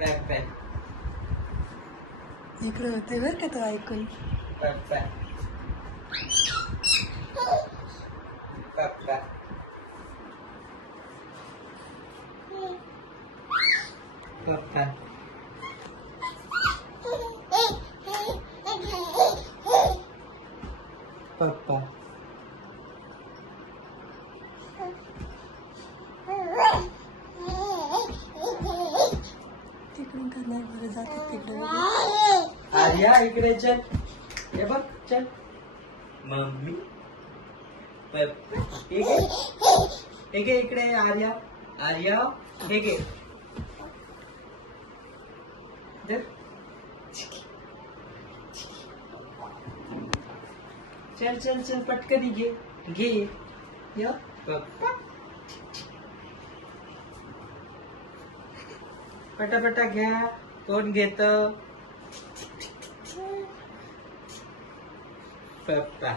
Pepe इकडे होते बरं का तो ऐकून. पेप्पे पेप्पे पेप्पे पप्पा तिकडून का नाही बरं जातात तिकडे. आर्या इकडे चल. हे बघ चल. मम्मी पप्पा हे घे इकडे. आर्या आर्या हे घे. चल चल चल चल पटकन घे घे. या पप्पा पटापटा घ्या. कोण घेत? पप्पा